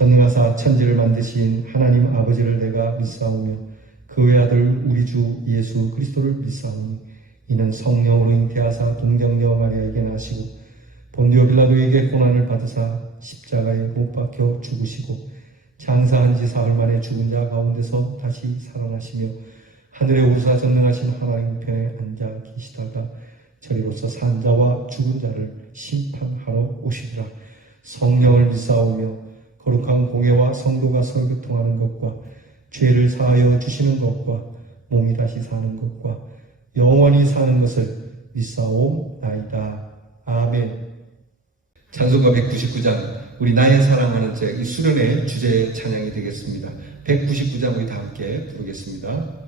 전능하사 천지를 만드신 하나님 아버지를 내가 믿사오며 그 외아들 우리 주 예수 그리스도를 믿사오니 이는 성령으로 잉태하사 동정녀 마리아에게 나시고 본디오 빌라도에게 고난을 받으사 십자가에 못 박혀 죽으시고 장사한 지 사흘 만에 죽은 자 가운데서 다시 살아나시며 하늘에 오르사 전능하신 하나님 편에 앉아 계시다가 저리로서 산 자와 죽은 자를 심판하러 오시리라. 성령을 믿사오며 거룩한 공예와 성도가 설교통하는 것과 죄를 사하여 주시는 것과 몸이 다시 사는 것과 영원히 사는 것을 믿사오나이다. 아멘. 찬송가 199장 우리 나의 사랑하는 자 이 수련의 주제 찬양이 되겠습니다. 199장 우리 다 함께 부르겠습니다.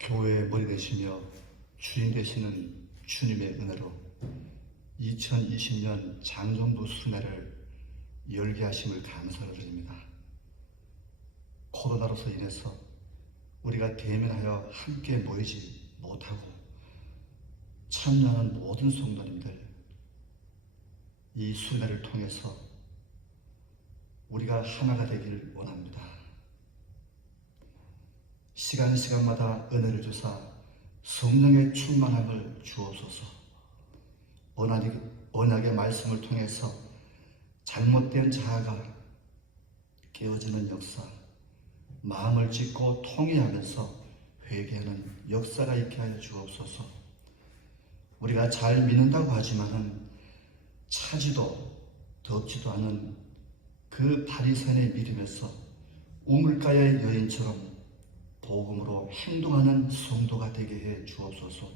교회의 머리 되시며 주인 되시는 주님의 은혜로 2020년 장정부 순회를 열게 하심을 감사를 드립니다. 코로나로서 인해서 우리가 대면하여 함께 모이지 못하고 참여하는 모든 성도님들, 이 순회를 통해서 우리가 하나가 되길 원합니다. 시간마다 은혜를 주사 성령의 충만함을 주옵소서. 언약의 말씀을 통해서 잘못된 자아가 깨어지는 역사, 마음을 짓고 통회하면서 회개하는 역사가 있게 하여 주옵소서. 우리가 잘 믿는다고 하지만은 차지도 덥지도 않은 그 바리새인의 믿음에서 우물가의 여인처럼 복음으로 행동하는 성도가 되게 해 주옵소서.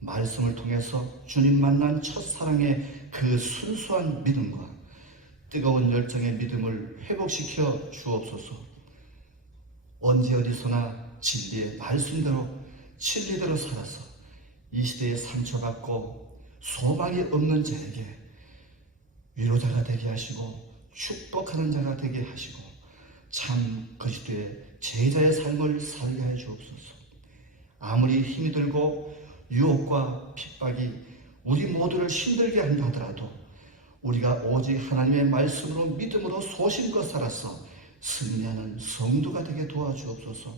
말씀을 통해서 주님 만난 첫사랑의 그 순수한 믿음과 뜨거운 열정의 믿음을 회복시켜 주옵소서. 언제 어디서나 진리의 말씀대로 진리대로 살아서 이 시대에 상처받고 소망이 없는 자에게 위로자가 되게 하시고 축복하는 자가 되게 하시고 참 그리스도의 제자의 삶을 살게 해 주옵소서. 아무리 힘이 들고 유혹과 핍박이 우리 모두를 힘들게 한다 하더라도 우리가 오직 하나님의 말씀으로 믿음으로 소신껏 살아서 승리하는 성도가 되게 도와주옵소서.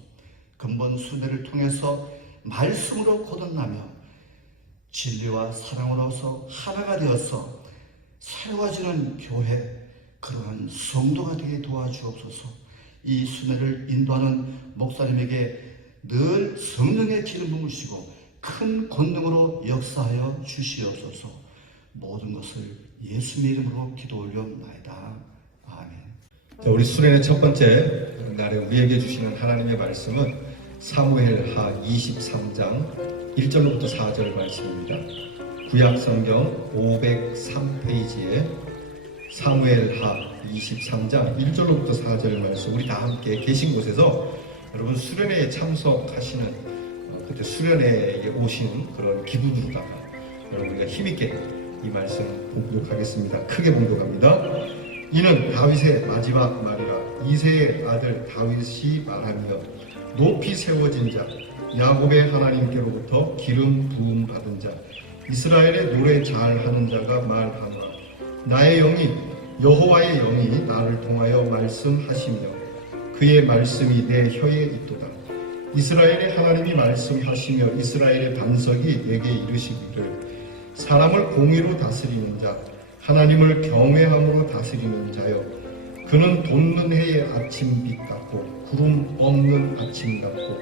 근본 순례를 통해서 말씀으로 거듭나며 진리와 사랑으로서 하나가 되어서 새로워지는 교회, 그러한 성도가 되게 도와주옵소서. 이 순례를 인도하는 목사님에게 늘 성령의 기름 부으시고 큰 권능으로 역사하여 주시옵소서. 모든 것을 예수의 이름으로 기도 올려옵나이다. 아멘. 자, 우리 수련의 첫 번째 날에 우리에게 주시는 하나님의 말씀은 사무엘하 23장 1절로부터 4절 말씀입니다. 구약 성경 503페이지에 사무엘하 23장 1절로부터 4절 말씀, 우리 다 함께 계신 곳에서 여러분 수련회에 참석하시는 그때 수련회에 오신 그런 기분으로다가 여러분 우리가 힘있게 이 말씀 봉독하겠습니다. 크게 봉독합니다. 이는 다윗의 마지막 말이라. 이새의 아들 다윗이 말하며 높이 세워진 자 야곱의 하나님께로부터 기름 부음 받은 자 이스라엘의 노래 잘하는 자가 말하노라. 나의 영이 여호와의 영이 나를 통하여 말씀하시며 그의 말씀이 내 혀에 있도다. 이스라엘의 하나님이 말씀하시며 이스라엘의 반석이 내게 이르시기를 사람을 공의로 다스리는 자 하나님을 경외함으로 다스리는 자여 그는 돋는 해의 아침빛 같고 구름 없는 아침 같고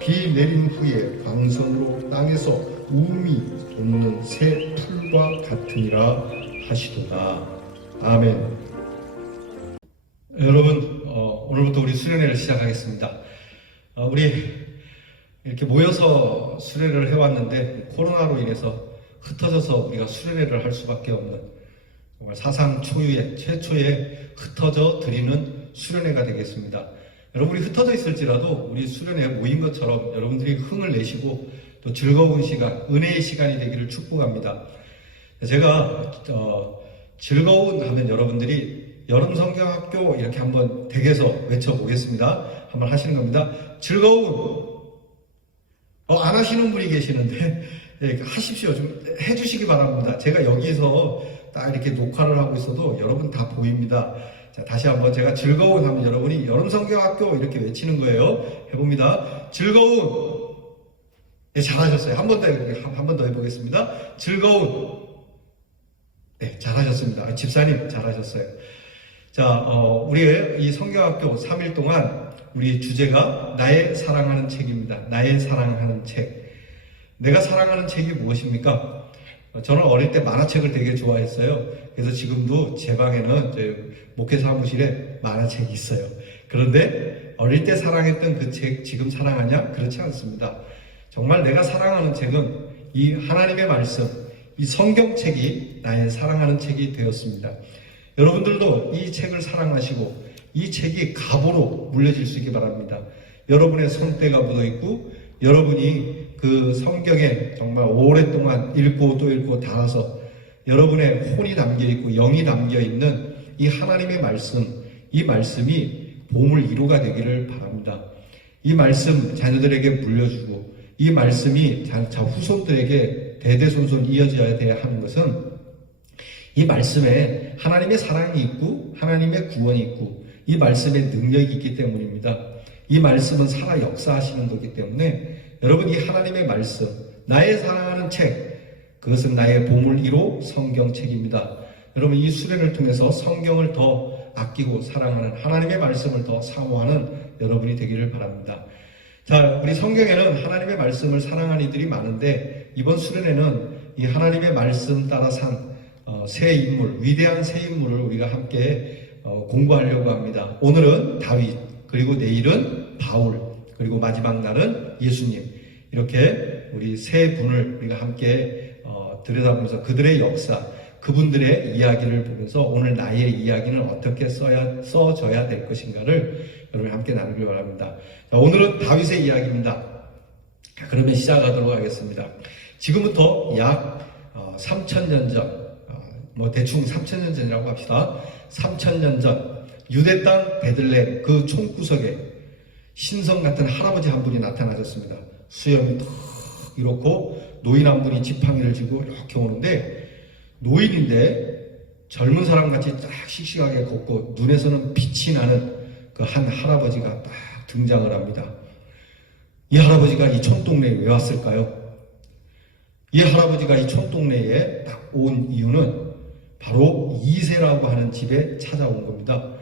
비 내린 후에 광선으로 땅에서 우음이 돋는 새 풀과 같으니라 하시도다. 아멘. 여러분 오늘부터 우리 수련회를 시작하겠습니다. 우리 이렇게 모여서 수련회를 해왔는데 코로나로 인해서 흩어져서 우리가 수련회를 할 수밖에 없는 정말 사상 초유의 최초의 흩어져 드리는 수련회가 되겠습니다. 여러분 우리 흩어져 있을지라도 우리 수련회에 모인 것처럼 여러분들이 흥을 내시고 또 즐거운 시간, 은혜의 시간이 되기를 축복합니다. 제가 즐거운 하면 여러분들이 여름성경학교 이렇게 한번 댁에서 외쳐보겠습니다. 한번 하시는 겁니다. 즐거운. 안 하시는 분이 계시는데 하십시오. 좀 해주시기 바랍니다. 제가 여기서 딱 이렇게 녹화를 하고 있어도 여러분 다 보입니다. 자, 다시 한번 제가 즐거운 하면 여러분이 여름성경학교 이렇게 외치는 거예요. 해봅니다. 즐거운. 네, 잘하셨어요. 한 번 더 해보겠습니다. 즐거운. 네, 잘하셨습니다. 집사님 잘하셨어요. 자, 우리의 이 성경학교 3일 동안 우리 주제가 나의 사랑하는 책입니다. 나의 사랑하는 책. 내가 사랑하는 책이 무엇입니까? 저는 어릴 때 만화책을 되게 좋아했어요. 그래서 지금도 제 방에는 목회 사무실에 만화책이 있어요. 그런데 어릴 때 사랑했던 그 책 지금 사랑하냐? 그렇지 않습니다. 정말 내가 사랑하는 책은 이 하나님의 말씀, 이 성경책이 나의 사랑하는 책이 되었습니다. 여러분들도 이 책을 사랑하시고 이 책이 갑으로 물려질 수 있기 바랍니다. 여러분의 손때가 묻어있고 여러분이 그 성경에 정말 오랫동안 읽고 또 읽고 달아서 여러분의 혼이 담겨있고 영이 담겨있는 이 하나님의 말씀, 이 말씀이 보물 1호가 되기를 바랍니다. 이 말씀 자녀들에게 물려주고 이 말씀이 자 후손들에게 대대손손 이어져야 하는 것은 이 말씀에 하나님의 사랑이 있고 하나님의 구원이 있고 이 말씀에 능력이 있기 때문입니다. 이 말씀은 살아 역사하시는 거기 때문에 여러분 이 하나님의 말씀, 나의 사랑하는 책, 그것은 나의 보물 1호 성경책입니다. 여러분 이 수련을 통해서 성경을 더 아끼고 사랑하는 하나님의 말씀을 더 사모하는 여러분이 되기를 바랍니다. 자, 우리 성경에는 하나님의 말씀을 사랑하는 이들이 많은데 이번 수련회는 이 하나님의 말씀 따라 산 새 인물, 위대한 새 인물을 우리가 함께 공부하려고 합니다. 오늘은 다윗, 그리고 내일은 바울, 그리고 마지막 날은 예수님. 이렇게 우리 세 분을 우리가 함께 들여다보면서 그들의 역사, 그분들의 이야기를 보면서 오늘 나의 이야기는 어떻게 써져야 될 것인가를 여러분 함께 나누길 바랍니다. 자, 오늘은 다윗의 이야기입니다. 그러면 시작하도록 하겠습니다. 지금부터 약 3,000년 전, 대충 3,000년 전이라고 합시다. 3,000년 전 유대 땅 베들레헴 그 총구석에 신성 같은 할아버지 한 분이 나타나셨습니다. 수염이 탁 이렇고 노인 한 분이 지팡이를 쥐고 이렇게 오는데, 노인인데 젊은 사람같이 딱 씩씩하게 걷고 눈에서는 빛이 나는 그 한 할아버지가 딱 등장을 합니다. 이 할아버지가 이 촌동네에 왜 왔을까요? 이 할아버지가 이 촌동네에 딱 온 이유는 바로 이새라고 하는 집에 찾아온 겁니다.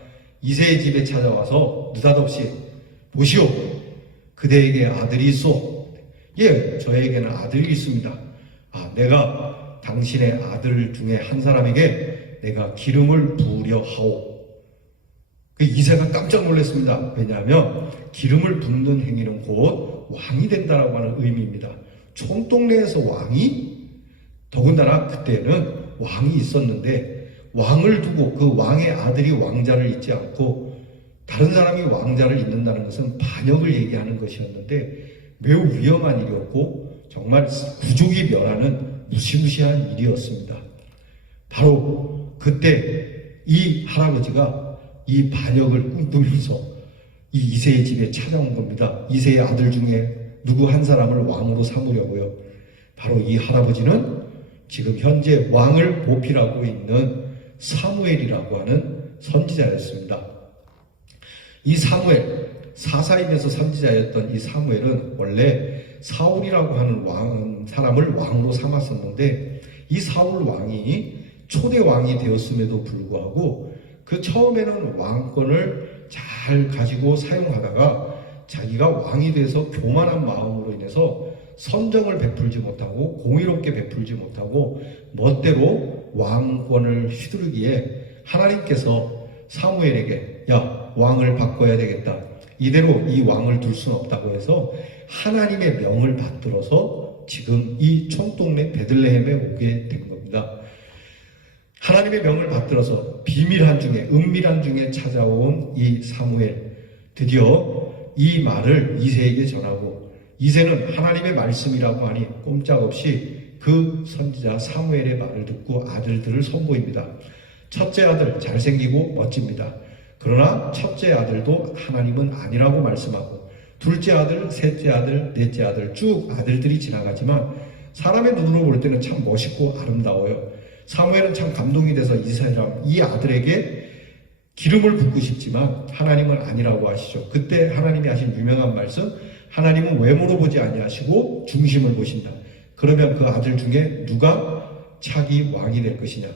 이새의 집에 찾아와서 느닷없이 보시오, 그대에게 아들이 있소. 예, 저에게는 아들이 있습니다. 내가 당신의 아들 중에 한 사람에게 내가 기름을 부으려 하오. 그 이새가 깜짝 놀랐습니다. 왜냐하면 기름을 붓는 행위는 곧 왕이 된다라고 하는 의미입니다. 촌동네에서 왕이? 더군다나 그때는 왕이 있었는데 왕을 두고 그 왕의 아들이 왕자를 잇지 않고 다른 사람이 왕자를 잇는다는 것은 반역을 얘기하는 것이었는데 매우 위험한 일이었고 정말 부족이 멸하는 무시무시한 일이었습니다. 바로 그때 이 할아버지가 이 반역을 꿈꾸면서 이 이새의 집에 찾아온 겁니다. 이새의 아들 중에 누구 한 사람을 왕으로 삼으려고요. 바로 이 할아버지는 지금 현재 왕을 보필하고 있는 사무엘이라고 하는 선지자였습니다. 이 사무엘, 사사임에서 선지자였던 이 사무엘은 원래 사울이라고 하는 사람을 왕으로 삼았었는데, 이 사울 왕이 초대 왕이 되었음에도 불구하고 그 처음에는 왕권을 잘 가지고 사용하다가 자기가 왕이 돼서 교만한 마음으로 인해서 선정을 베풀지 못하고 공의롭게 베풀지 못하고 멋대로 왕권을 휘두르기에 하나님께서 사무엘에게 야, 왕을 바꿔야 되겠다, 이대로 이 왕을 둘 수는 없다고 해서 하나님의 명을 받들어서 지금 이 촌동네 베들레헴에 오게 된 겁니다. 하나님의 명을 받들어서 비밀한 중에, 은밀한 중에 찾아온 이 사무엘, 드디어 이 말을 이새에게 전하고, 이새는 하나님의 말씀이라고 하니 꼼짝없이 그 선지자 사무엘의 말을 듣고 아들들을 선보입니다. 첫째 아들 잘생기고 멋집니다. 그러나 첫째 아들도 하나님은 아니라고 말씀하고, 둘째 아들, 셋째 아들, 넷째 아들 쭉 아들들이 지나가지만 사람의 눈으로 볼 때는 참 멋있고 아름다워요. 사무엘은 참 감동이 돼서 이 아들에게 기름을 붓고 싶지만 하나님은 아니라고 하시죠. 그때 하나님이 하신 유명한 말씀, 하나님은 외모로 보지 아니하시고 중심을 보신다. 그러면 그 아들 중에 누가 차기 왕이 될 것이냐.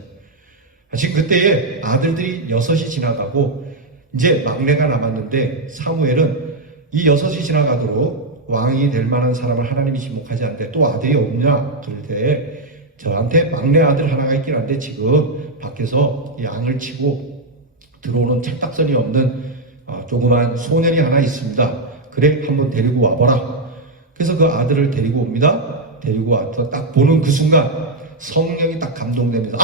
지금 그때에 아들들이 6이 지나가고 이제 막내가 남았는데, 사무엘은 이 6이 지나가도록 왕이 될 만한 사람을 하나님이 지목하지 않는데 또 아들이 없냐 그럴 때, 저한테 막내 아들 하나가 있긴 한데 지금 밖에서 양을 치고 들어오는 철딱선이 없는 조그만 소년이 하나 있습니다. 그래, 한번 데리고 와봐라. 그래서 그 아들을 데리고 옵니다. 데리고 와서 딱 보는 그 순간 성령이 딱 감동되면서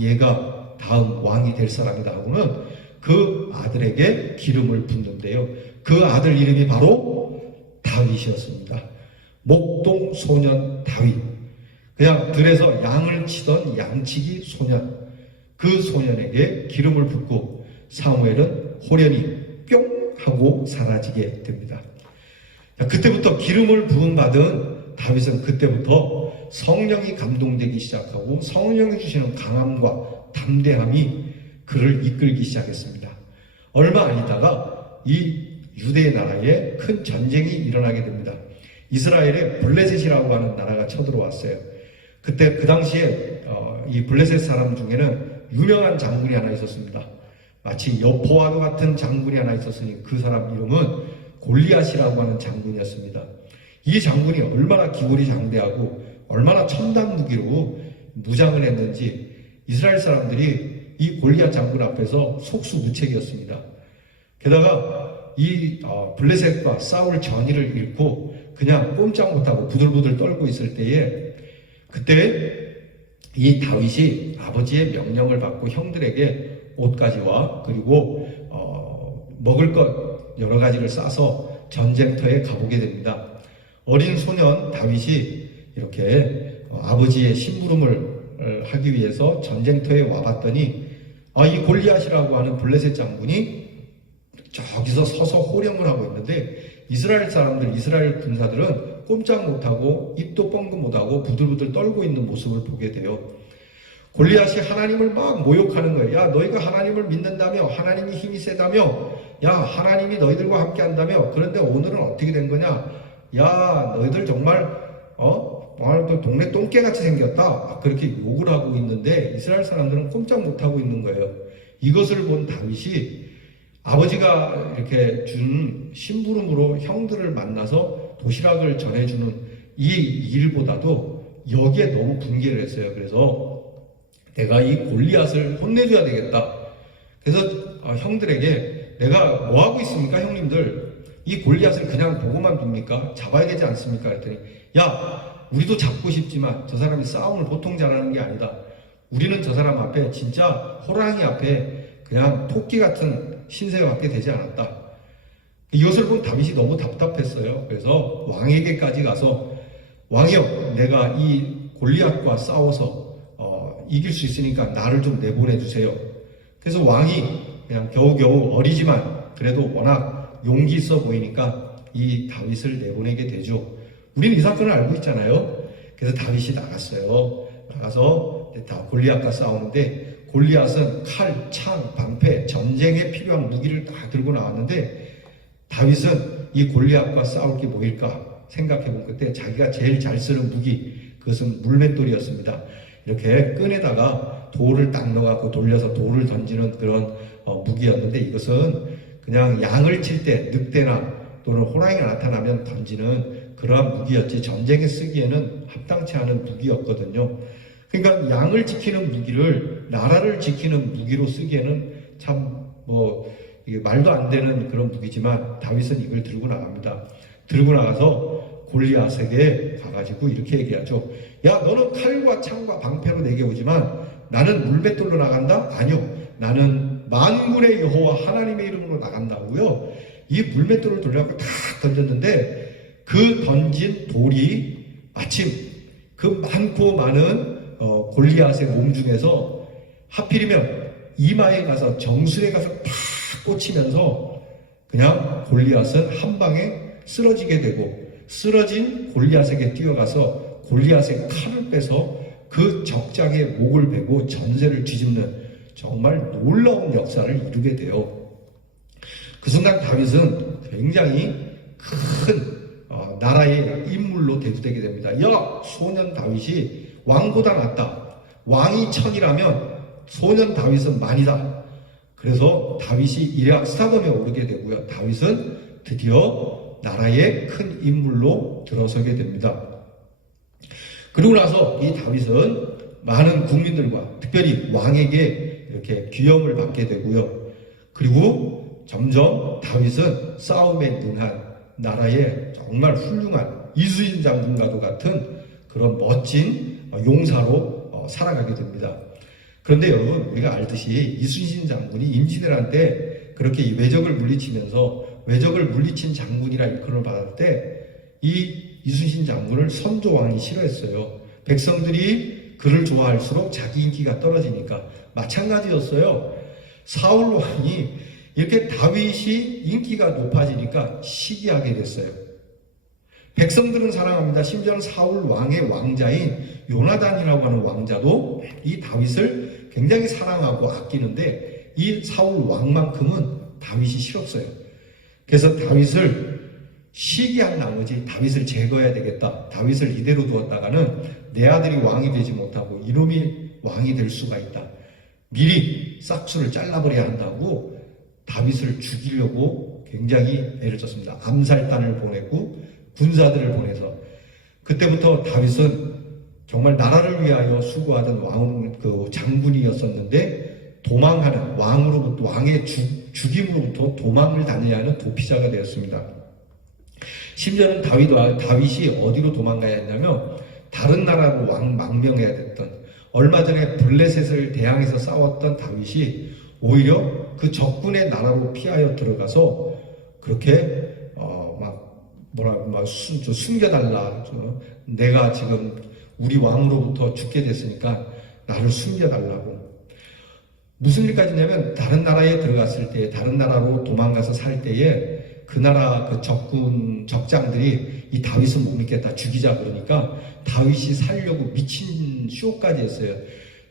얘가 다음 왕이 될 사람이다 하고는 그 아들에게 기름을 붓는데요. 그 아들 이름이 바로 다윗이었습니다. 목동 소년 다윗. 그냥 들에서 양을 치던 양치기 소년, 그 소년에게 기름을 붓고 사무엘은 호련히 뿅 하고 사라지게 됩니다. 그때부터 기름을 부음받은 다윗은 그때부터 성령이 감동되기 시작하고 성령이 주시는 강함과 담대함이 그를 이끌기 시작했습니다. 얼마 안 있다가 이 유대 나라에 큰 전쟁이 일어나게 됩니다. 이스라엘에 블레셋이라고 하는 나라가 쳐들어왔어요. 그때 그 당시에 이 블레셋 사람 중에는 유명한 장군이 하나 있었습니다. 마치 여호와도 같은 장군이 하나 있었으니 그 사람 이름은 골리앗이라고 하는 장군이었습니다. 이 장군이 얼마나 기골이 장대하고 얼마나 첨단 무기로 무장을 했는지 이스라엘 사람들이 이 골리앗 장군 앞에서 속수무책이었습니다. 게다가 이 블레셋과 싸울 전의를 잃고 그냥 꼼짝 못하고 부들부들 떨고 있을 때에 그때 이 다윗이 아버지의 명령을 받고 형들에게 옷가지와 그리고 먹을 것 여러 가지를 싸서 전쟁터에 가보게 됩니다. 어린 소년 다윗이 이렇게 아버지의 심부름을 하기 위해서 전쟁터에 와봤더니 이 골리앗이라고 하는 블레셋 장군이 저기서 서서 호령을 하고 있는데 이스라엘 사람들, 이스라엘 군사들은 꼼짝 못하고 입도 뻥긋 못하고 부들부들 떨고 있는 모습을 보게 돼요. 골리앗이 하나님을 막 모욕하는 거예요. 야, 너희가 하나님을 믿는다며, 하나님이 힘이 세다며, 야, 하나님이 너희들과 함께 한다며, 그런데 오늘은 어떻게 된 거냐? 야, 너희들 정말 동네 똥개같이 생겼다. 그렇게 욕을 하고 있는데 이스라엘 사람들은 꼼짝 못하고 있는 거예요. 이것을 본 다윗이 아버지가 이렇게 준 심부름으로 형들을 만나서 도시락을 전해주는 이 일보다도 여기에 너무 분개를 했어요. 그래서 내가 이 골리앗을 혼내줘야 되겠다. 그래서 형들에게 내가 뭐 하고 있습니까, 형님들? 이 골리앗을 그냥 보고만 둡니까? 잡아야 되지 않습니까? 그랬더니 야, 우리도 잡고 싶지만 저 사람이 싸움을 보통 잘하는 게 아니다. 우리는 저 사람 앞에 진짜 호랑이 앞에 그냥 토끼 같은 신세가 받게 되지 않았다. 이것을 본 다윗이 너무 답답했어요. 그래서 왕에게까지 가서 왕이여, 내가 이 골리앗과 싸워서 이길 수 있으니까 나를 좀 내보내주세요. 그래서 왕이 그냥 겨우겨우 어리지만 그래도 워낙 용기 있어 보이니까 이 다윗을 내보내게 되죠. 우리는 이 사건을 알고 있잖아요. 그래서 다윗이 나갔어요. 나가서 골리앗과 싸우는데 골리앗은 칼, 창, 방패, 전쟁에 필요한 무기를 다 들고 나왔는데 다윗은 이 골리앗과 싸울 게 뭐일까 생각해본 그때 자기가 제일 잘 쓰는 무기, 그것은 물맷돌이었습니다. 이렇게 끈에다가 돌을 딱 넣어갖고 돌려서 돌을 던지는 그런 무기였는데 이것은 그냥 양을 칠 때 늑대나 또는 호랑이가 나타나면 던지는 그러한 무기였지 전쟁에 쓰기에는 합당치 않은 무기였거든요. 그러니까 양을 지키는 무기를 나라를 지키는 무기로 쓰기에는 참 이게 말도 안 되는 그런 무기지만 다윗은 이걸 들고 나갑니다. 들고 나가서 골리앗에게 가가지고 이렇게 얘기하죠. 야, 너는 칼과 창과 방패로 내게 오지만 나는 물맷돌로 나간다? 아니요, 나는 만군의 여호와 하나님의 이름으로 나간다고요. 이 물맷돌을 돌려갖고 탁 던졌는데 그 던진 돌이 마침 그 많고 많은 골리앗의 몸 중에서 하필이면 이마에 가서 정수리에 가서 탁 꽂히면서 그냥 골리앗은 한 방에 쓰러지게 되고 쓰러진 골리앗에게 뛰어가서 골리앗의 칼을 빼서 그 적장의 목을 베고 전세를 뒤집는 정말 놀라운 역사를 이루게 돼요. 그 순간 다윗은 굉장히 큰 나라의 인물로 대두되게 됩니다. 야, 소년 다윗이 왕보다 낫다. 왕이 천이라면 소년 다윗은 만이다. 그래서 다윗이 이레악 스타덤에 오르게 되고요. 다윗은 드디어 나라의 큰 인물로 들어서게 됩니다. 그리고 나서 이 다윗은 많은 국민들과 특별히 왕에게 이렇게 귀염을 받게 되고요. 그리고 점점 다윗은 싸움에 능한 나라의 정말 훌륭한 이순신 장군과도 같은 그런 멋진 용사로 살아가게 됩니다. 그런데 여러분, 우리가 알듯이 이순신 장군이 임진왜란 그렇게 외적을 물리치면서 외적을 물리친 장군이라 일컬음을 받을 때 이 이순신 장군을 선조왕이 싫어했어요. 백성들이 그를 좋아할수록 자기 인기가 떨어지니까. 마찬가지였어요. 사울 왕이 이렇게 다윗이 인기가 높아지니까 시기하게 됐어요. 백성들은 사랑합니다. 심지어는 사울 왕의 왕자인 요나단이라고 하는 왕자도 이 다윗을 굉장히 사랑하고 아끼는데 이 사울 왕만큼은 다윗이 싫었어요. 그래서 다윗을 시기한 나머지 다윗을 제거해야 되겠다. 다윗을 이대로 두었다가는 내 아들이 왕이 되지 못하고 이놈이 왕이 될 수가 있다. 미리 싹수를 잘라버려야 한다고 다윗을 죽이려고 굉장히 애를 썼습니다. 암살단을 보내고 군사들을 보내서 그때부터 다윗은 정말 나라를 위하여 수고하던 장군이었었는데 도망하는 왕으로부터 왕의 죽임으로부터 도망을 다니려 하는 도피자가 되었습니다. 심지어는 다윗이 어디로 도망가야 했냐면 다른 나라로 망명해야 됐던, 얼마 전에 블레셋을 대항해서 싸웠던 다윗이 오히려 그 적군의 나라로 피하여 들어가서 그렇게 숨겨달라. 내가 지금 우리 왕으로부터 죽게 됐으니까 나를 숨겨달라고. 무슨 일까지냐면 다른 나라에 들어갔을 때, 다른 나라로 도망가서 살 때에 그 나라 그 적장들이 이 다윗은 못 믿겠다, 죽이자 그러니까 다윗이 살려고 미친 쇼까지 했어요.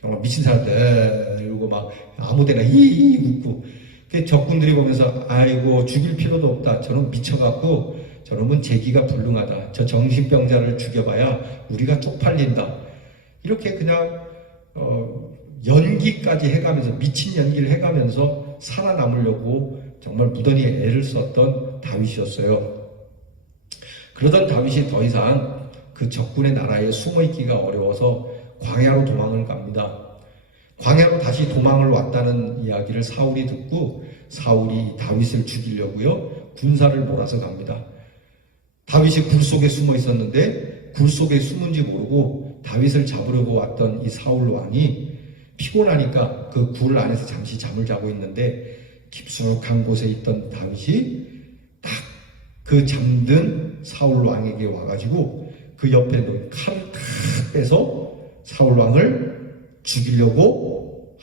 정말 미친 사람들 이러고 막 아무데나 이 웃고. 그 적군들이 보면서 아이고 죽일 필요도 없다. 저놈 미쳐갖고 저놈은 재기가 불능하다. 저 정신병자를 죽여봐야 우리가 쪽팔린다. 이렇게 그냥 연기까지 해가면서, 미친 연기를 해가면서 살아남으려고 정말 무던히 애를 썼던 다윗이었어요. 그러던 다윗이 더 이상 그 적군의 나라에 숨어있기가 어려워서 광야로 도망을 갑니다. 광야로 다시 도망을 왔다는 이야기를 사울이 듣고 사울이 다윗을 죽이려고요 군사를 몰아서 갑니다. 다윗이 굴 속에 숨어 있었는데 굴 속에 숨은지 모르고 다윗을 잡으려고 왔던 이 사울 왕이 피곤하니까 그 굴 안에서 잠시 잠을 자고 있는데 깊숙한 곳에 있던 다윗이 딱 그 잠든 사울 왕에게 와가지고 그 옆에 놓인 칼을 탁 빼서 사울 왕을 죽이려고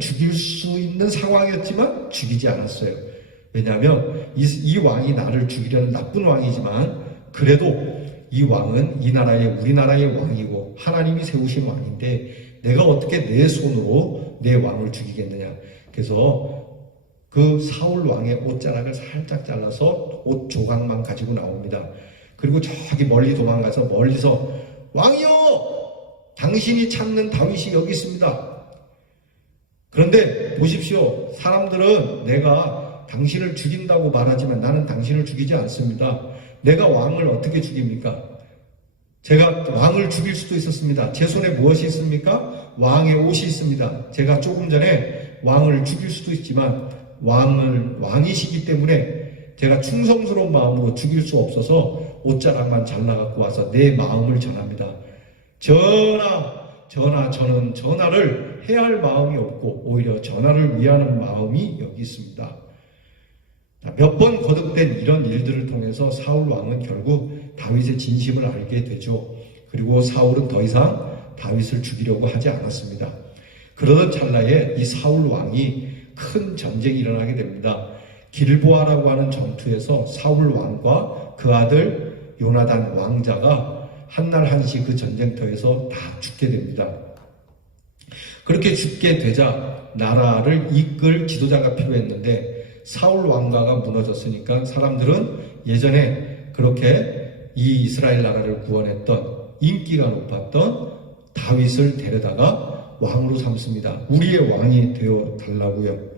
죽일 수 있는 상황이었지만 죽이지 않았어요. 왜냐하면 이 왕이 나를 죽이려는 나쁜 왕이지만 그래도 이 왕은 이 나라의, 우리나라의 왕이고 하나님이 세우신 왕인데 내가 어떻게 내 손으로 내 왕을 죽이겠느냐. 그래서 그 사울 왕의 옷자락을 살짝 잘라서 옷 조각만 가지고 나옵니다. 그리고 저기 멀리 도망가서 멀리서 왕이여! 당신이 찾는 다윗이 여기 있습니다. 그런데 보십시오. 사람들은 내가 당신을 죽인다고 말하지만 나는 당신을 죽이지 않습니다. 내가 왕을 어떻게 죽입니까? 제가 왕을 죽일 수도 있었습니다. 제 손에 무엇이 있습니까? 왕의 옷이 있습니다. 제가 조금 전에 왕을 죽일 수도 있지만 왕이시기 때문에 제가 충성스러운 마음으로 죽일 수 없어서 옷자락만 잘라갖고 와서 내 마음을 전합니다. 전하, 저는 전하를 해야 할 마음이 없고 오히려 전하를 위하는 마음이 여기 있습니다. 몇 번 거듭된 이런 일들을 통해서 사울 왕은 결국 다윗의 진심을 알게 되죠. 그리고 사울은 더 이상 다윗을 죽이려고 하지 않았습니다. 그러던 찰나에 이 사울 왕이 큰 전쟁이 일어나게 됩니다. 길보아라고 하는 전투에서 사울 왕과 그 아들 요나단 왕자가 한날 한시 그 전쟁터에서 다 죽게 됩니다. 그렇게 죽게 되자 나라를 이끌 지도자가 필요했는데 사울 왕가가 무너졌으니까 사람들은 예전에 그렇게 이 이스라엘 나라를 구원했던 인기가 높았던 다윗을 데려다가 왕으로 삼습니다. 우리의 왕이 되어 달라고요.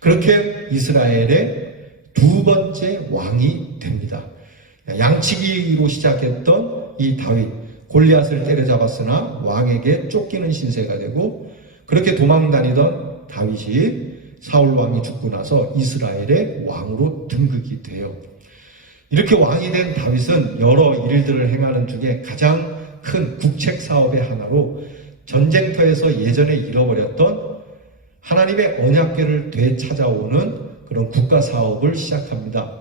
그렇게 이스라엘의 두 번째 왕이 됩니다. 양치기로 시작했던 이 다윗, 골리앗을 때려잡았으나 왕에게 쫓기는 신세가 되고 그렇게 도망다니던 다윗이 사울 왕이 죽고 나서 이스라엘의 왕으로 등극이 돼요. 이렇게 왕이 된 다윗은 여러 일들을 행하는 중에 가장 큰 국책 사업의 하나로 전쟁터에서 예전에 잃어버렸던 하나님의 언약궤를 되찾아오는 그런 국가 사업을 시작합니다.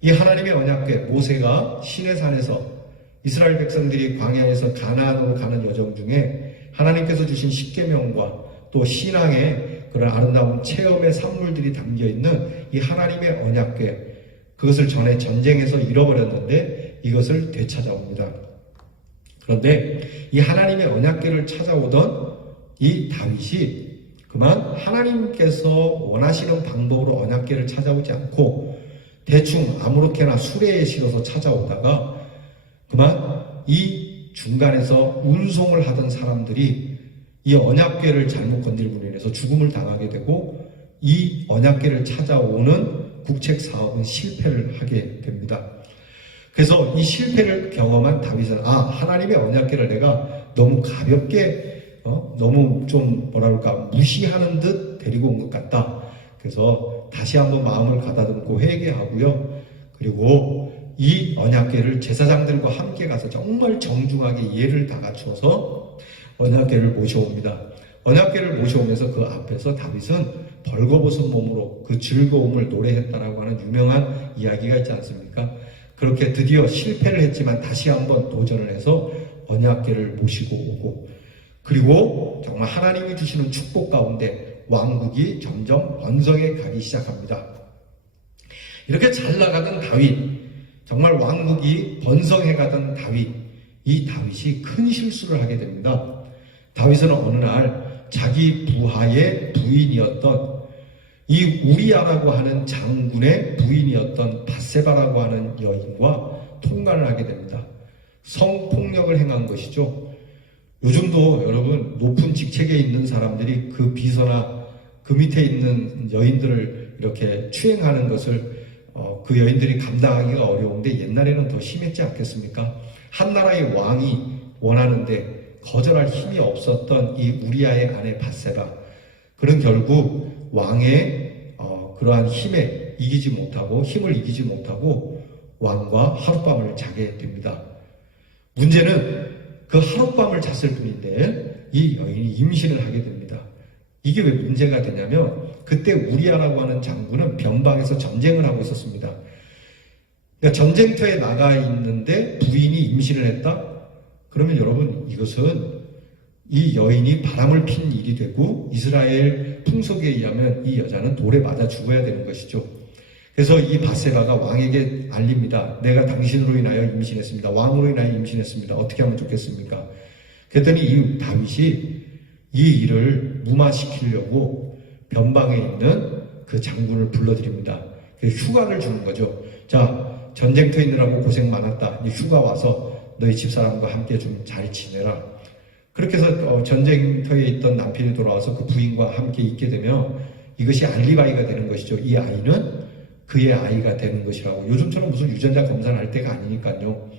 이 하나님의 언약궤, 모세가 시내산에서 이스라엘 백성들이 광야에서 가나안으로 가는 여정 중에 하나님께서 주신 십계명과 또 신앙의 그런 아름다운 체험의 산물들이 담겨있는 이 하나님의 언약궤, 그것을 전에 전쟁에서 잃어버렸는데 이것을 되찾아옵니다. 그런데 이 하나님의 언약궤를 찾아오던 이 다윗이 그만 하나님께서 원하시는 방법으로 언약궤를 찾아오지 않고 대충 아무렇게나 수레에 실어서 찾아오다가 그만 이 중간에서 운송을 하던 사람들이 이 언약궤를 잘못 건드림으로 인해서 죽음을 당하게 되고 이 언약궤를 찾아오는 국책 사업은 실패를 하게 됩니다. 그래서 이 실패를 경험한 다윗은 하나님의 언약궤를 내가 너무 가볍게 너무 좀 뭐랄까 무시하는 듯 데리고 온 것 같다. 그래서 다시 한번 마음을 가다듬고 회개하고요. 그리고 이 언약궤를 제사장들과 함께 가서 정말 정중하게 예를 다 갖추어서 언약궤를 모셔옵니다. 언약궤를 모셔오면서 그 앞에서 다윗은 벌거벗은 몸으로 그 즐거움을 노래했다라고 하는 유명한 이야기가 있지 않습니까? 그렇게 드디어 실패를 했지만 다시 한번 도전을 해서 언약궤를 모시고 오고, 그리고 정말 하나님이 주시는 축복 가운데 왕국이 점점 번성해 가기 시작합니다. 이렇게 잘 나가던 다윗, 정말 왕국이 번성해 가던 다윗, 이 다윗이 큰 실수를 하게 됩니다. 다윗은 어느 날 자기 부하의 부인이었던 이 우리아라고 하는 장군의 부인이었던 밧세바라고 하는 여인과 통관을 하게 됩니다. 성폭력을 행한 것이죠. 요즘도 여러분 높은 직책에 있는 사람들이 그 비서나 그 밑에 있는 여인들을 이렇게 추행하는 것을 그 여인들이 감당하기가 어려운데 옛날에는 더 심했지 않겠습니까? 한 나라의 왕이 원하는데 거절할 힘이 없었던 이 우리아의 아내 밧세바, 그는 결국 왕의 그러한 힘을 이기지 못하고 왕과 하룻밤을 자게 됩니다. 문제는 그 하룻밤을 잤을 뿐인데 이 여인이 임신을 하게 됩니다. 이게 왜 문제가 되냐면 그때 우리아라고 하는 장군은 변방에서 전쟁을 하고 있었습니다. 그러니까 전쟁터에 나가 있는데 부인이 임신을 했다? 그러면 여러분 이것은 이 여인이 바람을 핀 일이 되고 이스라엘 풍속에 의하면 이 여자는 돌에 맞아 죽어야 되는 것이죠. 그래서 이 밧세바가 왕에게 알립니다. 내가 당신으로 인하여 임신했습니다. 왕으로 인하여 임신했습니다. 어떻게 하면 좋겠습니까? 그랬더니 이 다윗이 이 일을 무마시키려고 변방에 있는 그 장군을 불러들입니다. 휴가를 주는 거죠. 자, 전쟁터에 있느라고 고생 많았다. 휴가 와서 너희 집사람과 함께 좀 잘 지내라. 그렇게 해서 전쟁터에 있던 남편이 돌아와서 그 부인과 함께 있게 되면 이것이 알리바이가 되는 것이죠. 이 아이는 그의 아이가 되는 것이라고. 요즘처럼 무슨 유전자 검사를 할 때가 아니니까요.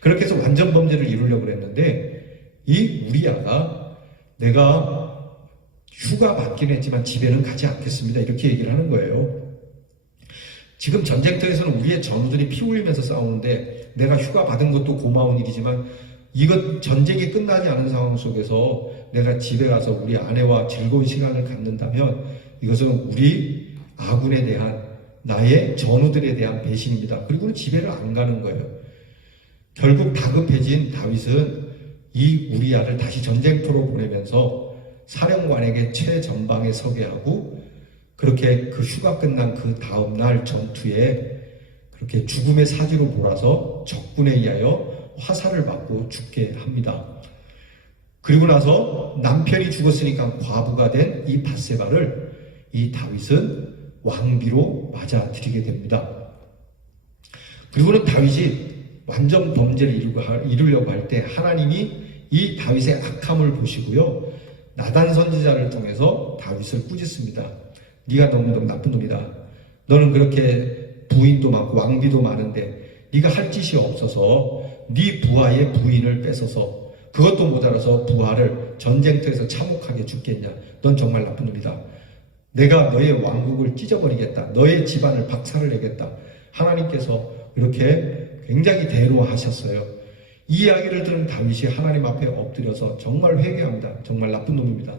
그렇게 해서 완전 범죄를 이루려고 그랬는데 이 우리아가 내가 휴가 받긴 했지만 집에는 가지 않겠습니다. 이렇게 얘기를 하는 거예요. 지금 전쟁터에서는 우리의 전우들이 피 흘리면서 싸우는데 내가 휴가 받은 것도 고마운 일이지만 이것 전쟁이 끝나지 않은 상황 속에서 내가 집에 가서 우리 아내와 즐거운 시간을 갖는다면 이것은 우리 아군에 대한 나의 전우들에 대한 배신입니다. 그리고는 집에를 안 가는 거예요. 결국 다급해진 다윗은 이 우리아를 다시 전쟁터로 보내면서 사령관에게 최전방에 서게 하고 그렇게 그 휴가 끝난 그 다음날 전투에 그렇게 죽음의 사지로 몰아서 적군에 의하여 화살을 맞고 죽게 합니다. 그리고 나서 남편이 죽었으니까 과부가 된 이 밧세바를 이 다윗은 왕비로 맞아들이게 됩니다. 그리고는 다윗이 완전 범죄를 이루려고 할 때 하나님이 이 다윗의 악함을 보시고요. 나단 선지자를 통해서 다윗을 꾸짖습니다. 네가 너무너무 나쁜 놈이다. 너는 그렇게 부인도 많고 왕비도 많은데 네가 할 짓이 없어서 네 부하의 부인을 뺏어서 그것도 모자라서 부하를 전쟁터에서 참혹하게 죽겠냐. 넌 정말 나쁜 놈이다. 내가 너의 왕국을 찢어버리겠다. 너의 집안을 박살을 내겠다. 하나님께서 이렇게 굉장히 대노하셨어요. 이 이야기를 들은 다윗이 하나님 앞에 엎드려서 정말 회개합니다. 정말 나쁜 놈입니다.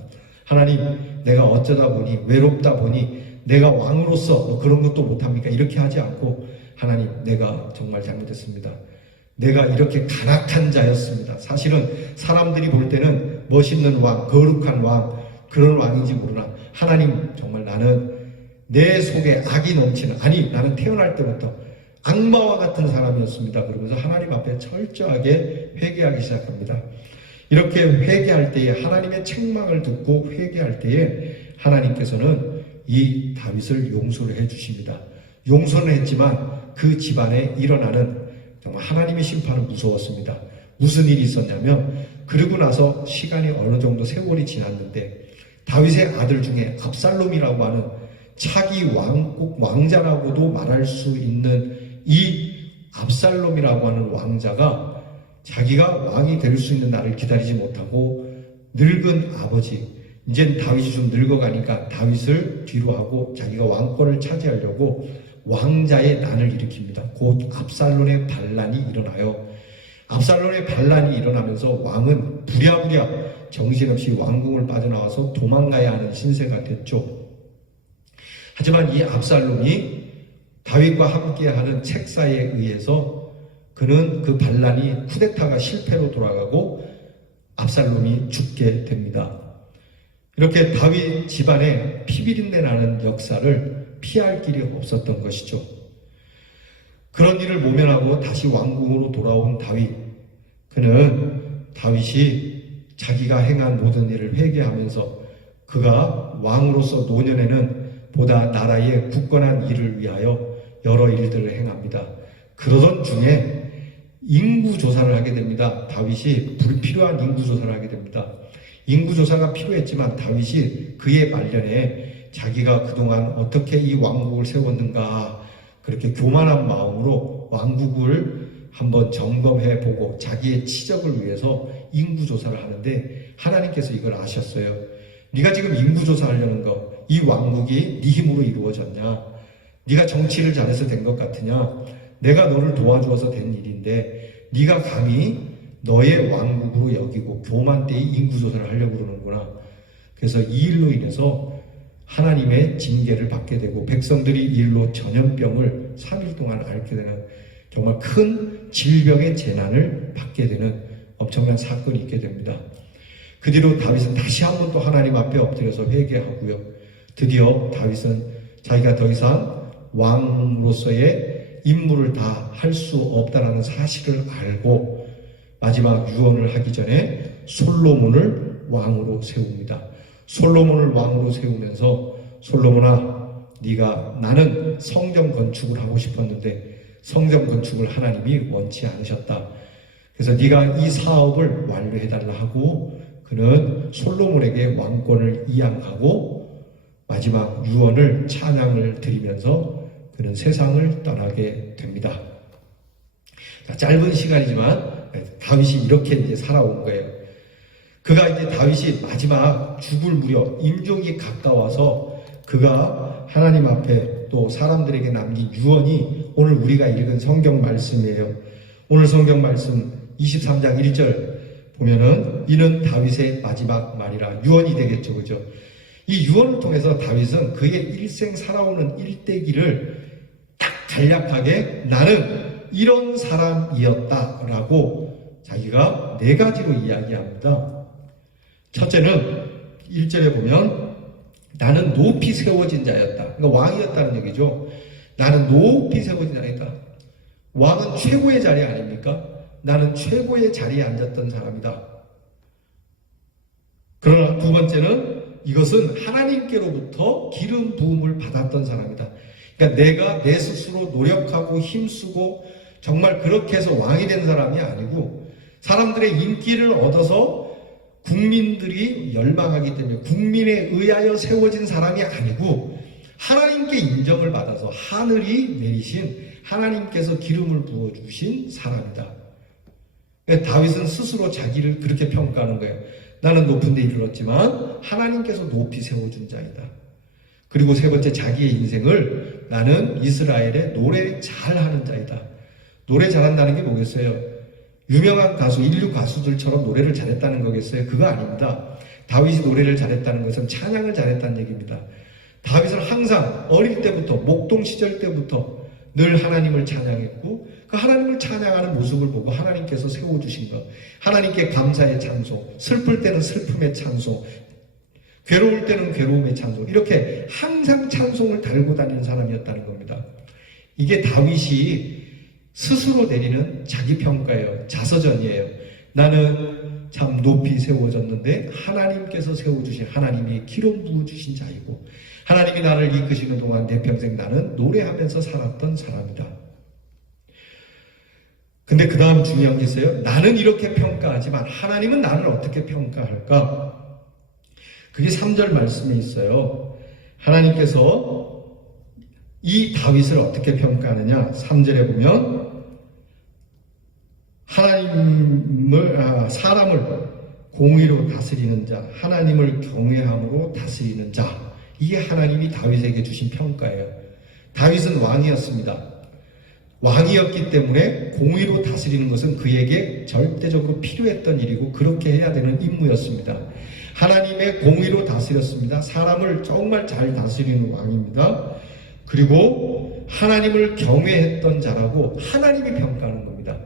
하나님, 내가 어쩌다 보니 외롭다 보니 내가 왕으로서 그런 것도 못합니까? 이렇게 하지 않고 하나님, 내가 정말 잘못했습니다. 내가 이렇게 간악한 자였습니다. 사실은 사람들이 볼 때는 멋있는 왕, 거룩한 왕, 그런 왕인지 모르나 하나님, 정말 나는 내 속에 악이 넘치는, 아니 나는 태어날 때부터 악마와 같은 사람이었습니다. 그러면서 하나님 앞에 철저하게 회개하기 시작합니다. 이렇게 회개할 때에 하나님의 책망을 듣고 회개할 때에 하나님께서는 이 다윗을 용서를 해주십니다. 용서는 했지만 그 집안에 일어나는 정말 하나님의 심판은 무서웠습니다. 무슨 일이 있었냐면 그러고 나서 시간이 어느 정도 세월이 지났는데 다윗의 아들 중에 압살롬이라고 하는 차기 왕자라고도 말할 수 있는 이 압살롬이라고 하는 왕자가 자기가 왕이 될 수 있는 날을 기다리지 못하고 늙은 아버지, 이젠 다윗이 좀 늙어가니까 다윗을 뒤로 하고 자기가 왕권을 차지하려고 왕자의 난을 일으킵니다. 곧 압살롬의 반란이 일어나요. 압살롬의 반란이 일어나면서 왕은 부랴부랴 정신없이 왕궁을 빠져나와서 도망가야 하는 신세가 됐죠. 하지만 이 압살롬이 다윗과 함께하는 책사에 의해서 그는 그 반란이 쿠데타가 실패로 돌아가고 압살롬이 죽게 됩니다. 이렇게 다윗 집안에 피비린내 나는 역사를 피할 길이 없었던 것이죠. 그런 일을 모면하고 다시 왕궁으로 돌아온 다윗. 그는 다윗이 자기가 행한 모든 일을 회개하면서 그가 왕으로서 노년에는 보다 나라의 굳건한 일을 위하여 여러 일들을 행합니다. 그러던 중에 인구조사를 하게 됩니다. 다윗이 불필요한 인구조사를 하게 됩니다. 인구조사가 필요했지만 다윗이 그의 말년에 자기가 그동안 어떻게 이 왕국을 세웠는가 그렇게 교만한 마음으로 왕국을 한번 점검해 보고 자기의 치적을 위해서 인구조사를 하는데 하나님께서 이걸 아셨어요. 네가 지금 인구조사하려는 거, 이 왕국이 네 힘으로 이루어졌냐? 네가 정치를 잘해서 된 것 같으냐? 내가 너를 도와주어서 된 일인데 네가 감히 너의 왕국으로 여기고 교만때의 인구조사를 하려고 그러는구나. 그래서 이 일로 인해서 하나님의 징계를 받게 되고 백성들이 이 일로 전염병을 3일 동안 앓게 되는 정말 큰 질병의 재난을 받게 되는 엄청난 사건이 있게 됩니다. 그 뒤로 다윗은 다시 한 번 또 하나님 앞에 엎드려서 회개하고요. 드디어 다윗은 자기가 더 이상 왕으로서의 임무를 다 할 수 없다는 사실을 알고 마지막 유언을 하기 전에 솔로몬을 왕으로 세웁니다. 솔로몬을 왕으로 세우면서 솔로몬아, 네가 나는 성전 건축을 하고 싶었는데 성전 건축을 하나님이 원치 않으셨다. 그래서 네가 이 사업을 완료해달라 하고 그는 솔로몬에게 왕권을 이양하고 마지막 유언을 찬양을 드리면서 그는 세상을 떠나게 됩니다. 짧은 시간이지만 다윗이 이렇게 이제 살아온 거예요. 그가 이제 다윗이 마지막 죽을 무렵 임종이 가까워서 그가 하나님 앞에 또 사람들에게 남긴 유언이 오늘 우리가 읽은 성경 말씀이에요. 오늘 성경 말씀 23장 1절 보면은 이는 다윗의 마지막 말이라 유언이 되겠죠. 그죠? 이 유언을 통해서 다윗은 그의 일생 살아오는 일대기를 딱 간략하게 나는 이런 사람이었다라고 자기가 4가지로 이야기합니다. 첫째는 1절에 보면 나는 높이 세워진 자였다. 그러니까 왕이었다는 얘기죠. 나는 높이 세워진 자였다. 왕은 최고의 자리 아닙니까? 나는 최고의 자리에 앉았던 사람이다. 그러나 두 번째는 이것은 하나님께로부터 기름 부음을 받았던 사람이다. 그러니까 내가 내 스스로 노력하고 힘쓰고 정말 그렇게 해서 왕이 된 사람이 아니고 사람들의 인기를 얻어서 국민들이 열망하기 때문에 국민에 의하여 세워진 사람이 아니고 하나님께 인정을 받아서 하늘이 내리신 하나님께서 기름을 부어주신 사람이다. 다윗은 스스로 자기를 그렇게 평가하는 거예요. 나는 높은 데 이르렀지만 하나님께서 높이 세워준 자이다. 그리고 세 번째 자기의 인생을 나는 이스라엘의 노래 잘하는 자이다. 노래 잘한다는 게 뭐겠어요? 유명한 가수, 인류 가수들처럼 노래를 잘했다는 거겠어요? 그거 아닙니다. 다윗이 노래를 잘했다는 것은 찬양을 잘했다는 얘기입니다. 다윗은 항상 어릴 때부터 목동 시절 때부터 늘 하나님을 찬양했고 그 하나님을 찬양하는 모습을 보고 하나님께서 세워주신 것, 하나님께 감사의 찬송, 슬플 때는 슬픔의 찬송, 괴로울 때는 괴로움의 찬송, 이렇게 항상 찬송을 달고 다니는 사람이었다는 겁니다. 이게 다윗이 스스로 내리는 자기평가예요. 자서전이에요. 나는 참 높이 세워졌는데 하나님께서 세워주신, 하나님이 기름 부어주신 자이고 하나님이 나를 이끄시는 동안 내 평생 나는 노래하면서 살았던 사람이다. 근데 그 다음 중요한 게 있어요. 나는 이렇게 평가하지만 하나님은 나를 어떻게 평가할까? 그게 3절 말씀에 있어요. 하나님께서 이 다윗을 어떻게 평가하느냐? 3절에 보면 사람을 공의로 다스리는 자, 하나님을 경외함으로 다스리는 자. 이게 하나님이 다윗에게 주신 평가예요. 다윗은 왕이었습니다. 왕이었기 때문에 공의로 다스리는 것은 그에게 절대적으로 필요했던 일이고 그렇게 해야 되는 임무였습니다. 하나님의 공의로 다스렸습니다. 사람을 정말 잘 다스리는 왕입니다. 그리고 하나님을 경외했던 자라고 하나님이 평가하는 겁니다.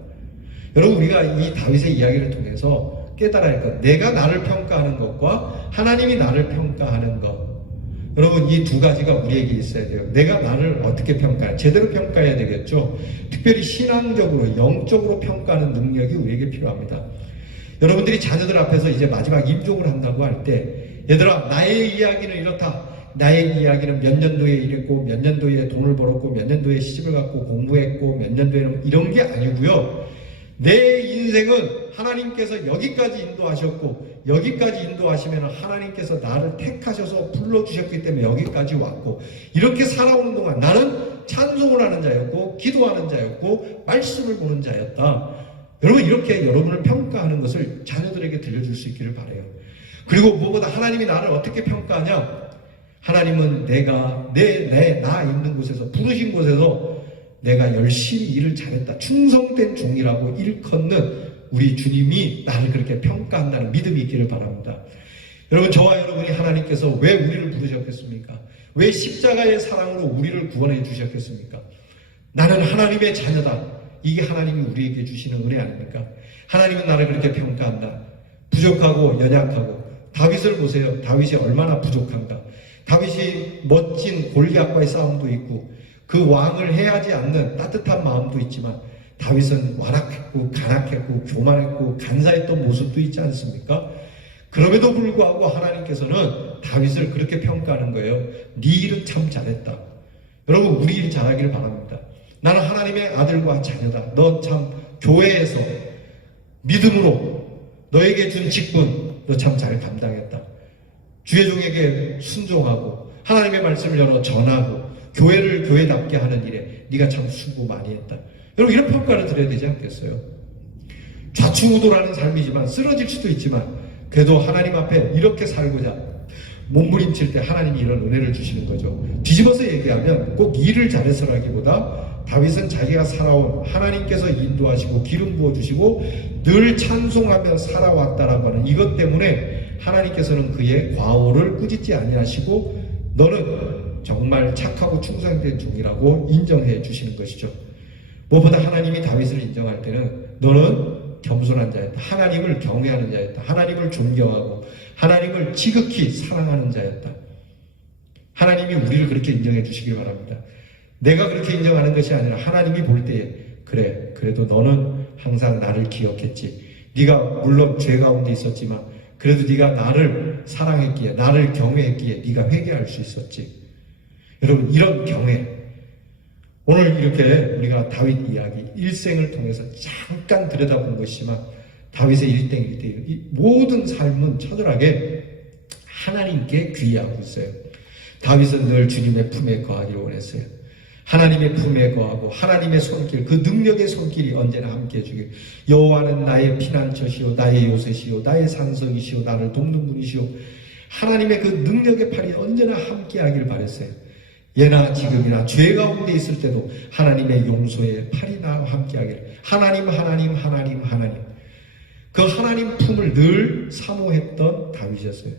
여러분, 우리가 이 다윗의 이야기를 통해서 깨달아야 할 것, 내가 나를 평가하는 것과 하나님이 나를 평가하는 것, 여러분 이 두 가지가 우리에게 있어야 돼요. 내가 나를 어떻게 평가해? 제대로 평가해야 되겠죠. 특별히 신앙적으로 영적으로 평가하는 능력이 우리에게 필요합니다. 여러분들이 자녀들 앞에서 이제 마지막 임종을 한다고 할 때, 얘들아 나의 이야기는 이렇다. 나의 이야기는 몇 년도에 이랬고 몇 년도에 돈을 벌었고 몇 년도에 시집을 갔고 공부했고 몇 년도에는 이런 게 아니고요. 내 인생은 하나님께서 여기까지 인도하셨고 여기까지 인도하시면 하나님께서 나를 택하셔서 불러주셨기 때문에 여기까지 왔고 이렇게 살아오는 동안 나는 찬송을 하는 자였고 기도하는 자였고 말씀을 보는 자였다. 여러분 이렇게 여러분을 평가하는 것을 자녀들에게 들려줄 수 있기를 바라요. 그리고 무엇보다 하나님이 나를 어떻게 평가하냐? 하나님은 내가 나 있는 곳에서 부르신 곳에서 내가 열심히 일을 잘했다. 충성된 종이라고 일컫는 우리 주님이 나를 그렇게 평가한다는 믿음이 있기를 바랍니다. 여러분 저와 여러분이 하나님께서 왜 우리를 부르셨겠습니까? 왜 십자가의 사랑으로 우리를 구원해 주셨겠습니까? 나는 하나님의 자녀다. 이게 하나님이 우리에게 주시는 은혜 아닙니까? 하나님은 나를 그렇게 평가한다. 부족하고 연약하고. 다윗을 보세요. 다윗이 얼마나 부족한가. 다윗이 멋진 골리앗과의 싸움도 있고 그 왕을 해하지 않는 따뜻한 마음도 있지만 다윗은 완악했고 간악했고 교만했고 간사했던 모습도 있지 않습니까? 그럼에도 불구하고 하나님께서는 다윗을 그렇게 평가하는 거예요. 네 일은 참 잘했다. 여러분 우리 일 잘하기를 바랍니다. 나는 하나님의 아들과 자녀다. 너 참 교회에서 믿음으로 너에게 준 직분 너 참 잘 감당했다. 주의 종에게 순종하고 하나님의 말씀을 열어 전하고 교회를 교회답게 하는 일에 네가 참 수고 많이 했다. 여러분 이런 평가를 드려야 되지 않겠어요? 좌충우돌하는 삶이지만 쓰러질 수도 있지만 그래도 하나님 앞에 이렇게 살고자 몸부림칠 때 하나님이 이런 은혜를 주시는 거죠. 뒤집어서 얘기하면 꼭 일을 잘해서라기보다 다윗은 자기가 살아온 하나님께서 인도하시고 기름 부어주시고 늘 찬송하며 살아왔다라고 하는 이것 때문에 하나님께서는 그의 과오를 꾸짖지 아니하시고 너는 정말 착하고 충성된 종이라고 인정해 주시는 것이죠. 무엇보다 하나님이 다윗을 인정할 때는 너는 겸손한 자였다. 하나님을 경외하는 자였다. 하나님을 존경하고 하나님을 지극히 사랑하는 자였다. 하나님이 우리를 그렇게 인정해 주시길 바랍니다. 내가 그렇게 인정하는 것이 아니라 하나님이 볼 때에 그래 그래도 너는 항상 나를 기억했지. 네가 물론 죄 가운데 있었지만 그래도 네가 나를 사랑했기에 나를 경외했기에 네가 회개할 수 있었지. 여러분 이런 경외 오늘 이렇게 우리가 다윗 이야기 일생을 통해서 잠깐 들여다본 것이지만 다윗의 일대일대 이 모든 삶은 처절하게 하나님께 귀의하고 있어요. 다윗은 늘 주님의 품에 거하기를 원했어요. 하나님의 품에 거하고 하나님의 손길 그 능력의 손길이 언제나 함께 해주길. 여호와는 나의 피난처시오 나의 요새시오 나의 산성이시오 나를 돕는 분이시오. 하나님의 그 능력의 팔이 언제나 함께 하길 바랬어요. 예나 지금이나 죄 가운데 있을 때도 하나님의 용서의 팔이 나와 함께 하길. 하나님 그 하나님 품을 늘 사모했던 다윗이었어요.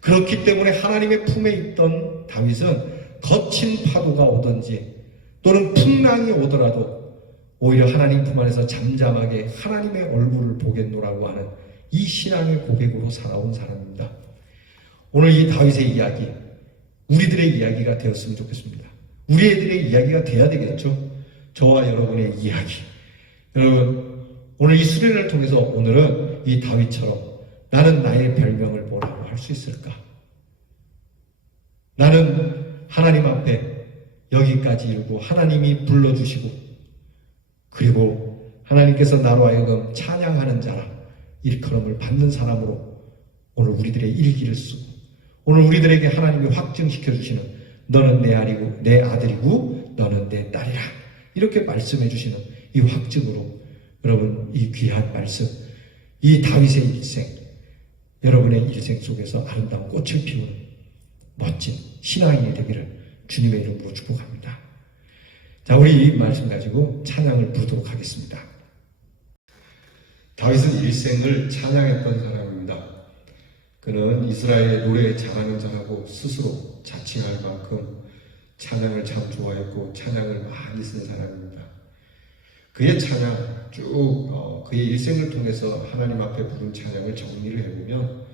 그렇기 때문에 하나님의 품에 있던 다윗은 거친 파도가 오든지 또는 풍랑이 오더라도 오히려 하나님 품 안에서 잠잠하게 하나님의 얼굴을 보겠노라고 하는 이 신앙의 고백으로 살아온 사람입니다. 오늘 이 다윗의 이야기 우리들의 이야기가 되었으면 좋겠습니다. 우리 애들의 이야기가 돼야 되겠죠. 저와 여러분의 이야기. 여러분 오늘 이 수련을 통해서 오늘은 이 다윗처럼 나는 나의 별명을 뭐라고 할 수 있을까? 나는 하나님 앞에 여기까지 이르고 하나님이 불러주시고 그리고 하나님께서 나로 하여금 찬양하는 자라 일컬음을 받는 사람으로 오늘 우리들의 일기를 쓰고 오늘 우리들에게 하나님이 확증시켜 주시는 너는 내 아들이고 너는 내 딸이라 이렇게 말씀해 주시는 이 확증으로 여러분 이 귀한 말씀 이 다윗의 일생, 여러분의 일생 속에서 아름다운 꽃을 피우는 멋진 신앙인이 되기를 주님의 이름으로 축복합니다. 자, 우리 이 말씀 가지고 찬양을 부르도록 하겠습니다. 다윗은 일생을 찬양했던 사람입니다. 그는 이스라엘의 노래에 잘하는 자라고 스스로 자칭할 만큼 찬양을 참 좋아했고 찬양을 많이 쓴 사람입니다. 그의 찬양 쭉 그의 일생을 통해서 하나님 앞에 부른 찬양을 정리를 해보면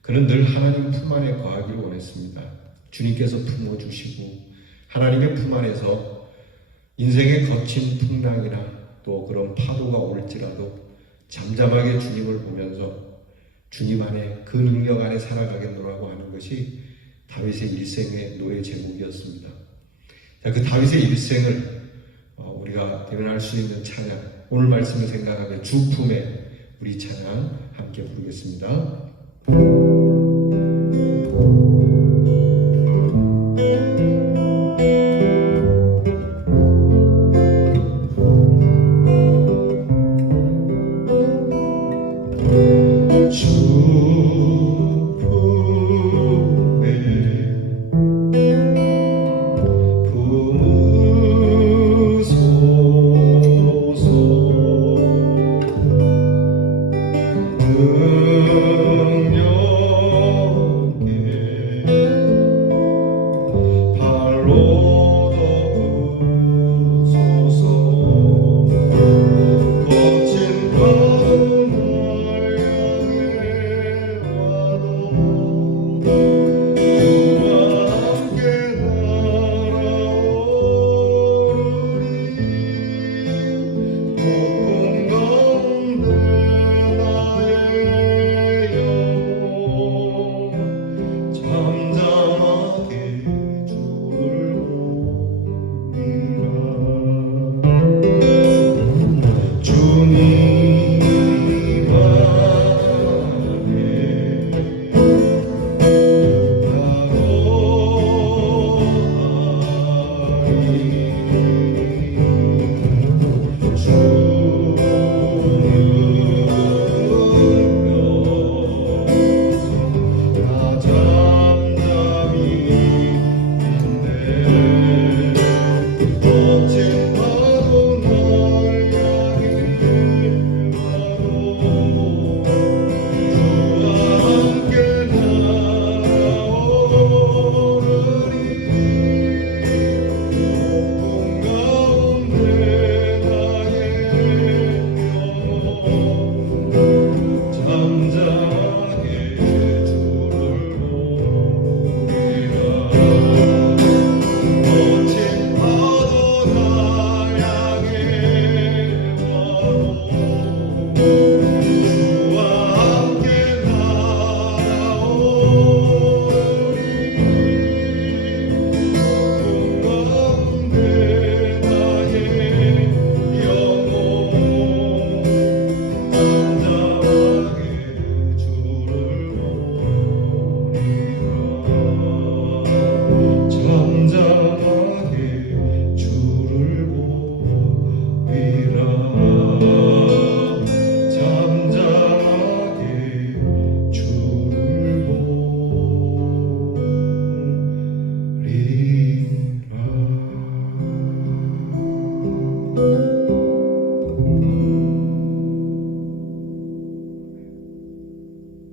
그는 늘 하나님 품 안에 거하기를 원했습니다. 주님께서 품어주시고 하나님의 품 안에서 인생의 거친 풍랑이나 또 그런 파도가 올지라도 잠잠하게 주님을 보면서 주님 안에 그 능력 안에 살아가겠노라고 하는 것이 다윗의 일생의 노래 제목이었습니다. 자, 그 다윗의 일생을 우리가 대면할 수 있는 찬양, 오늘 말씀을 생각하며 주품에 우리 찬양 함께 부르겠습니다.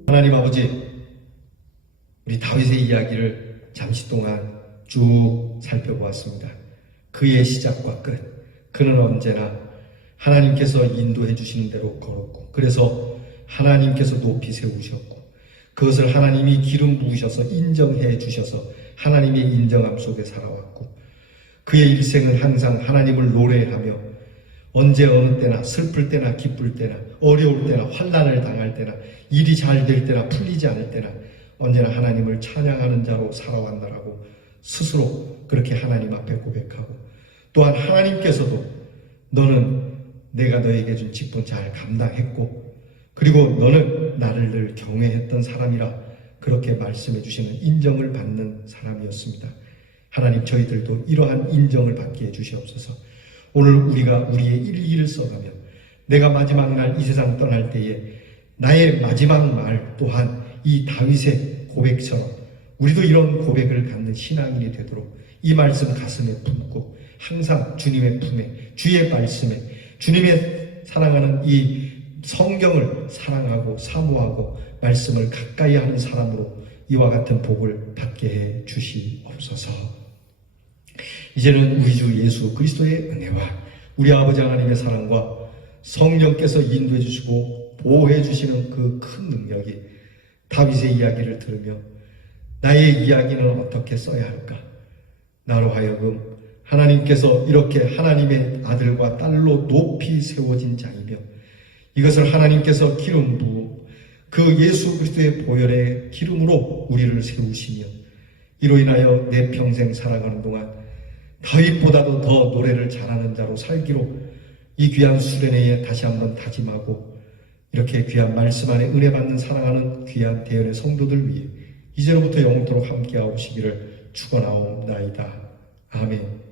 하나님 아버지, 우리 다윗의 이야기를 잠시 동안 쭉 살펴보았습니다. 그의 시작과 끝, 그는 언제나 하나님께서 인도해 주시는 대로 걸었고, 그래서 하나님께서 높이 세우셨고, 그것을 하나님이 기름 부으셔서 인정해 주셔서 하나님의 인정함 속에 살아왔고, 그의 일생은 항상 하나님을 노래하며 언제 어느 때나 슬플 때나 기쁠 때나 어려울 때나 환난을 당할 때나 일이 잘 될 때나 풀리지 않을 때나 언제나 하나님을 찬양하는 자로 살아왔다라고 스스로 그렇게 하나님 앞에 고백하고, 또한 하나님께서도 너는 내가 너에게 준 직분 잘 감당했고, 그리고 너는 나를 늘 경외했던 사람이라 그렇게 말씀해 주시는 인정을 받는 사람이었습니다. 하나님, 저희들도 이러한 인정을 받게 해주시옵소서. 오늘 우리가 우리의 일기를 써가며 내가 마지막 날 이 세상 떠날 때에 나의 마지막 말 또한 이 다윗의 고백처럼 우리도 이런 고백을 갖는 신앙인이 되도록 이 말씀 가슴에 품고 항상 주님의 품에, 주의 말씀에, 주님의 사랑하는 이 성경을 사랑하고 사모하고 말씀을 가까이 하는 사람으로 이와 같은 복을 받게 해 주시옵소서. 이제는 우리 주 예수 그리스도의 은혜와 우리 아버지 하나님의 사랑과 성령께서 인도해 주시고 보호해 주시는 그 큰 능력이 다윗의 이야기를 들으며 나의 이야기는 어떻게 써야 할까? 나로 하여금 하나님께서 이렇게 하나님의 아들과 딸로 높이 세워진 자이며 이것을 하나님께서 기름 부어 그 예수 그리스도의 보혈의 기름으로 우리를 세우시며 이로 인하여 내 평생 살아가는 동안 다윗보다도 더 노래를 잘하는 자로 살기로 이 귀한 수련회에 다시 한번 다짐하고 이렇게 귀한 말씀 안에 은혜 받는 사랑하는 귀한 대연의 성도들 위해 이제로부터 영원토록 함께하시기를 축원하옵나이다. 아멘.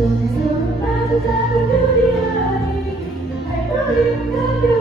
손에 손 마주 잡은 우리 아이 발걸음 가벼운